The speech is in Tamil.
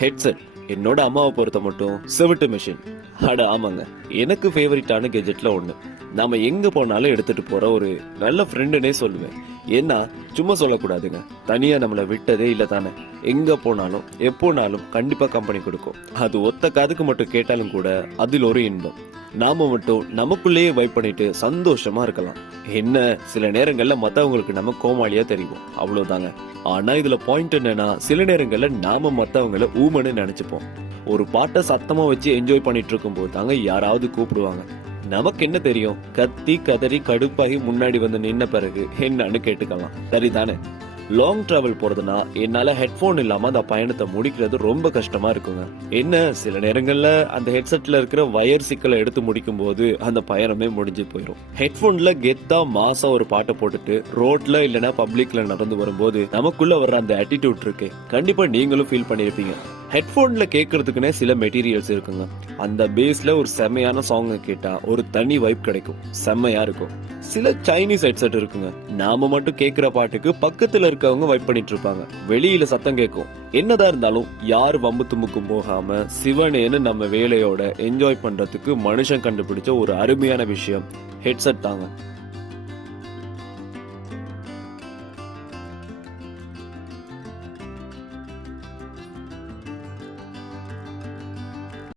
ஹெட்செட் என்னோட அம்மாவை பொறுத்த மட்டும் செவிட்டு மிஷின். அட ஆமாங்க, எனக்கு ஃபேவரட்டான கெஜெட்ல ஒண்ணு. நாம எங்க போனாலும் எடுத்துட்டு போற ஒரு நல்ல ஃப்ரெண்டுனே சொல்லுவேன். ஏன்னா சும்மா சொல்லக்கூடாதுங்க, தனியா நம்மள விட்டதே இல்ல தானே. எங்க போனாலும் எப்போனாலும் கண்டிப்பா கம்பெனி கொடுக்கும். அது ஒத்த காதுக்கு மட்டும் கேட்டாலும் கூட அதில் ஒரு இன்பம். நாம மட்டும் நமக்குள்ளேயே வைப் பண்ணிட்டு சந்தோஷமா இருக்கலாம். என்ன, சில நேரங்கள்ல மத்தவங்களுக்கு நம்ம கோமாளியா தெரியும், அவ்வளவுதாங்க. ஆனா இதுல பாயிண்ட் என்னன்னா, சில நேரங்கள்ல நாம மத்தவங்கள ஊமன்னு நினைச்சுப்போம். ஒரு பாட்டை சத்தமா வச்சு என்ஜாய் பண்ணிட்டு இருக்கும் போது தாங்க யாராவது கூப்பிடுவாங்க. நமக்கு என்ன தெரியும், கத்தி கதறி கடுப்பாகி முன்னாடி வந்து நின்ன பிறகு என்னன்னு கேட்டுக்கலாம், சரிதானே? லாங் டிராவல் போறதுன்னா என்னால ஹெட்போன் இல்லாம அந்த பயணத்தை முடிக்கிறது ரொம்ப கஷ்டமா இருக்குங்க. என்ன, சில நேரங்கள்ல அந்த ஹெட்செட்ல இருக்கிற வயர் சிக்கலை எடுத்து முடிக்கும் போது அந்த பயணமே முடிஞ்சு போயிடும். ஹெட்போன்ல கெத்தா மாசா ஒரு பாட்டை போட்டுட்டு ரோட்ல இல்லனா பப்ளிக்ல நடந்து வரும்போது நமக்குள்ள வர்ற அந்த ஆட்டிடியூட் இருக்கு, கண்டிப்பா நீங்களும் ஃபீல் பண்ணிருப்பீங்க. ஹெட்போன்ல கேட்கறதுக்குன்னே சில மெட்டீரியல்ஸ் இருக்குங்க. அந்த பேஸ்ல ஒரு செம்மையான சாங் கேட்டா ஒரு தனி வைப் கிடைக்கும், செம்மையா இருக்கும். சில சைனீஸ் ஹெட்செட் இருக்குங்க, நாம மட்டும் கேட்கிற பாட்டுக்கு பக்கத்துல இருக்கவங்க வைப் பண்ணிட்டு இருப்பாங்க, வெளியில சத்தம் கேட்கும். என்னதான் இருந்தாலும் யார் வம்பு தும்புக்கும் போகாம சிவனேன்னு நம்ம வேலையோட என்ஜாய் பண்றதுக்கு மனுஷன் கண்டுபிடிச்ச ஒரு அருமையான விஷயம் ஹெட்செட் தாங்க.